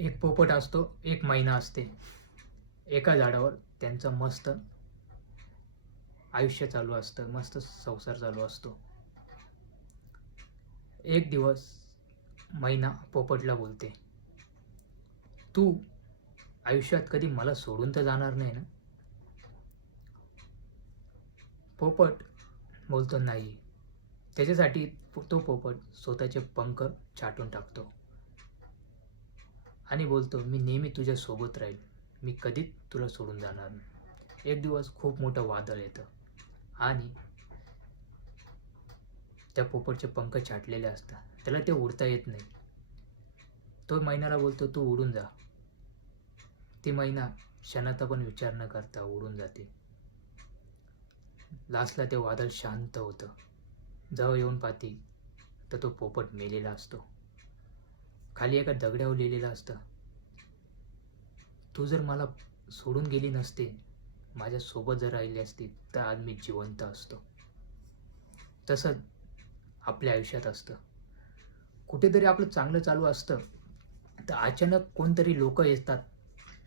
एक पोपट असतो, एक मैना असते. एका झाडावर त्यांचं मस्त आयुष्य चालू असतं, मस्त संसार चालू असतो. एक दिवस मैना पोपटला बोलते, "तू आयुष्यात कधी मला सोडून तर जाणार नाही ना?" पोपट बोलतो, "नाही." त्याच्यासाठी तो पोपट स्वतःचे पंख छाटून टाकतो आणि बोलतो, "मी नेहमी तुझ्या सोबत राहील. मी कधीच तुला सोडून जाणार नाही." एक दिवस खूप मोठं वादळ येतं आणि त्या पोपटचे पंख छाटलेले असतात. त्याला ते उडता येत नाही. तो मैनाला बोलतो, "तू उडून जा." ती मैना क्षणाचा पण विचार न करता उडून जाते. लास्टला ते वादळ शांत होतं. जेव्हा येऊन पाहते तर तो पोपट मेलेला असतो. खाली एका दगडावर लिहिलेलं असतं, "तू जर मला सोडून गेली नसती, माझ्यासोबत जर राहिली असती, तर आज मी जिवंत असतो." तसंच आपल्या आयुष्यात असतं. कुठेतरी आपलं चांगलं चालू असतं, तर अचानक कोणतरी लोकं येतात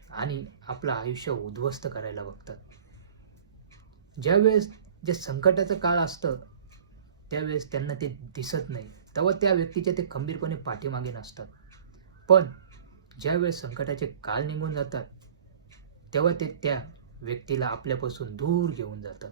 आणि आपलं आयुष्य उद्ध्वस्त करायला बघतात. ज्यावेळेस जे संकटाचं काळ असतं, त्यावेळेस त्यांना ते दिसत नाही. तेव्हा त्या व्यक्तीच्या ते खंबीरपणे पाठीमागे नसतात. पण ज्यावेळेस संकटाचे काळ निघून जातात, तेव्हा ते त्या व्यक्तीला आपल्यापासून दूर घेऊन जातात.